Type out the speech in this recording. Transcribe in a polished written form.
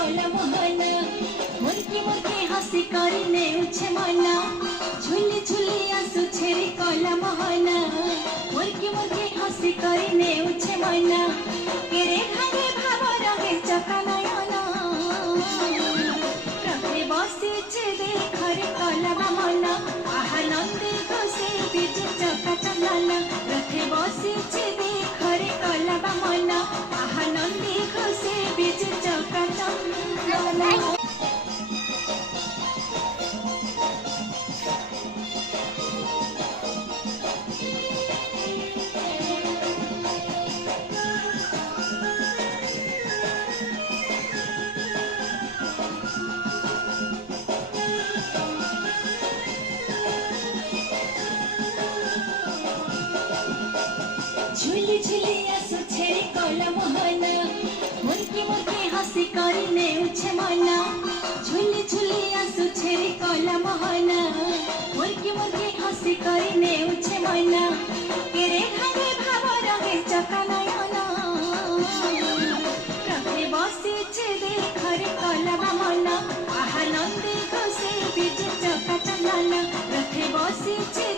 कला मोहन मुर्की मुर्की हसी करी नेउछे मन झुली झुली आसु छेरी कला मोहन मुर्की मुर्की हसी करी नेउछे मन केरे भागे भाव रगे चका नयन रथे बसिछे देखरे कला मन आहा नंदी खुशी बिजु चका चंदन रथे बसिछे देखरे कला मन आहा नंदी खुशी बिजु चका चंदन। झुली झुली आसु छेरी कला मोहन मुर्की मुर्की हसी करी नेउछे मन झुली झुली आसु छेरी कला मोहन मुर्की मुर्की हसी करी नेउछे मन केरे भागे भाव रगे चका नयन रथे बसिछे देखरे कला मन आहा नंदी खुशी बिजु चका चंदन रथे बसिछे